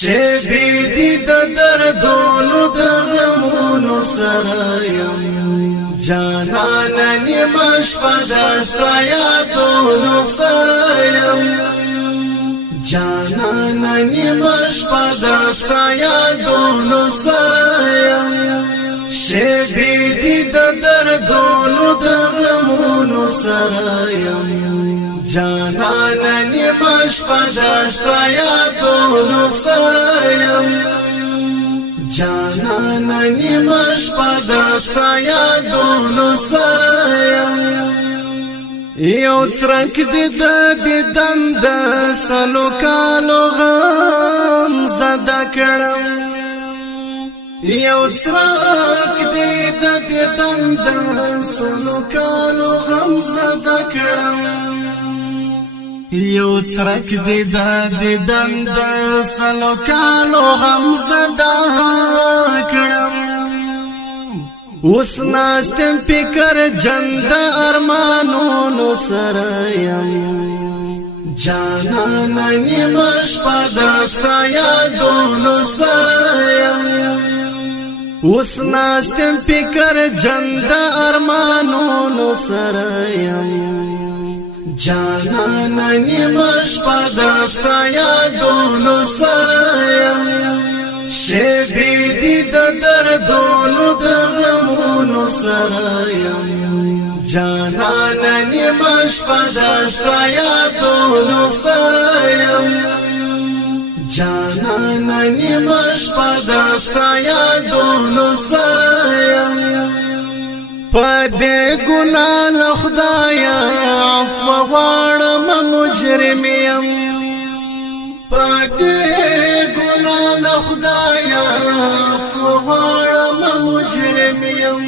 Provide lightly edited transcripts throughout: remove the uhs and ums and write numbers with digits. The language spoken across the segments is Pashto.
شبی دی د دردونو د غمونو سره یم جانان نیمه شپه دستا یادونو سره یم جانان نیمه شپه دستا یادونو سره یم شبی دی د دردونو د غمونو سره یم جانان نیمه شپه دستا یادونو سره یم جانان نیمه شپه دستا یادونو سره یم یو څرک دی د دیدن د سلو کالو غم زده کړم یو څرک دی د دیدن د سلو کالو غم زده کړم یو څرک دی د دیدن د سلو کالو غم زده کړم اوس ناستم فکر جند ارمانونو سره یم جانان نیمه شپه دستا یادونو سره یم اوس ناستم فکر جند ارمانونو سره یم جانان نیمه شپه دستا یادونو سره یم شبی دی د دردونو د غمونو سره یم جانان نیمه شپه دستا یادونو سره یم جانان نیمه شپه دستا یادونو سره یم پدې ګناه له خدایا عفو غواړم مجرم یم پدې ګناه له خدایا عفو غواړم مجرم یم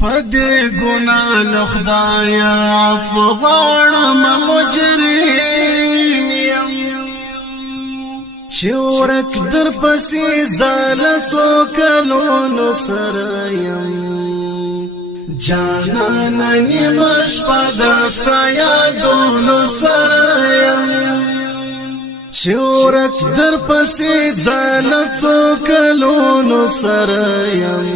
پدې ګناه له خدایا عفو غواړم مجرم یم چورک در پسې زال څوکلونو سره یم جانان نیمه شپه دستا یادونو سره یم چورک در پسې زال څوکلونو سره یم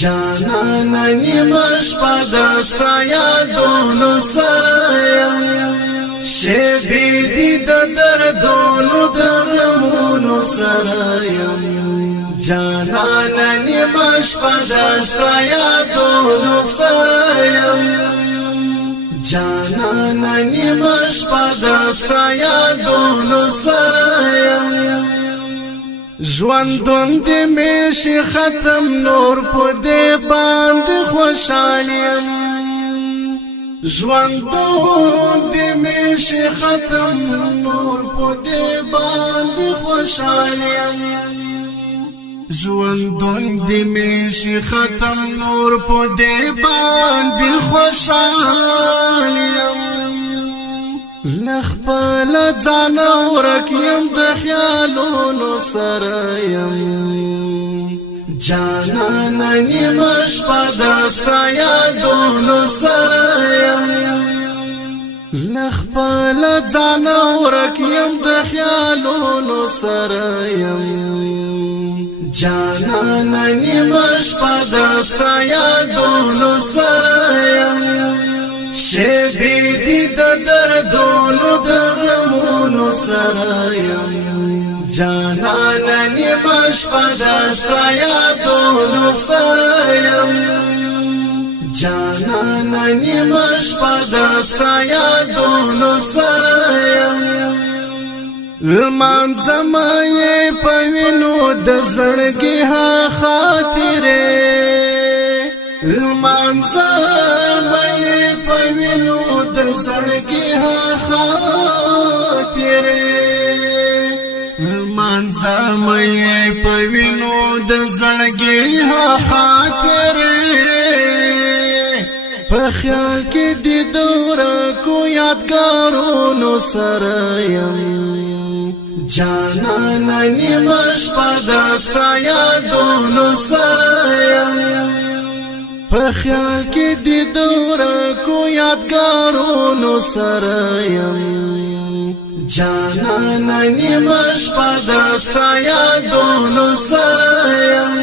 جانان نیمه شپه دستا یادونو سره یم شبی دی د دردونو د غمونو سره یم جانان نیمه شپه دستا یادونو سره یم جانان نیمه شپه دستا یادونو سره یم ژوندون دې مې شي ختم نور په دې باندې خوشحال یم ژوندون دې مې شي ختم نور په دې باندې خوشحال یم ژوندون دې مې شي ختم نور په دې باندې خوشحال یم لخپل ځان ورک یم د خیالونو سره یم جانان نیمه شپه دستا یادونو سره یم لخپل ځان ورک یم د خیالونو سره یم جانان نیمه شپه دستا یادونو سره یم شبی دی د دردونو د غمونو سره یم جانان نیمه شپه دستا یادونو سره یم جانان نیمه شپه دستا یادونو سره یم لمانځم یې په وینو د زړګي ها خاطرې لمانځم یې په وینو د زړګي ها خاطرې لمانځم یې په وینو د زړګي ها خاطرې په خیال کې د دوره کو یادګارونو سره یم جانان نیمه شپه دستا یادونو سره یم په خیال کې د دوره کو یادګارونو سره یم جانانا نیمش پا دستا یادونو سرایم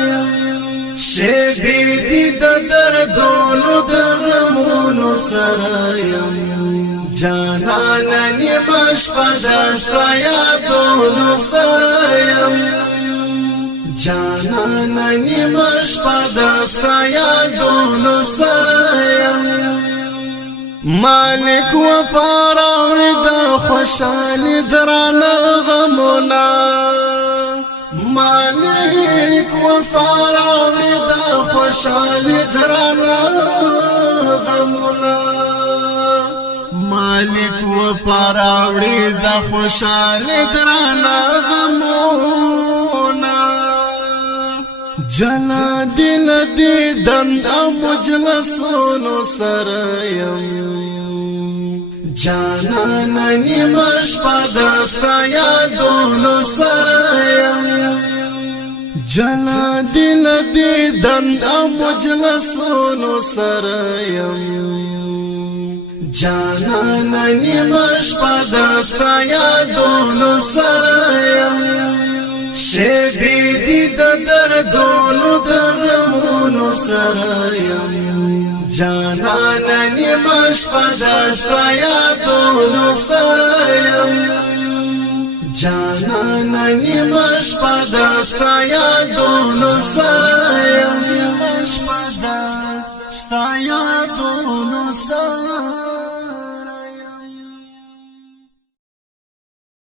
شیبی دی دردونو دغمونو سرایم جانانا نیمش پا دستا یادونو سرایم جانانا نیمش پا دستا یادونو سرایم مالک وفا راوړي د خوشالي درانه غمونه مالک وفا راوړي د خوشالي درانه غمونه مالک وفا راوړي د خوشالي درانه غمونه جلا دل دیدن او مجلسونو سرایم جانانا نیمش پا دستا یادونو سرایم جلا دل دیدن او مجلسونو سرایم جانانا نیمش پا دستا یادونو سرایم شیبی دی دردونو دغمونو سرایم جانانا نیمش پا دستا یادونو سرایم جانانا نیمش پا دستا یادونو سرایم نیمش پا دستا یادونو سرایم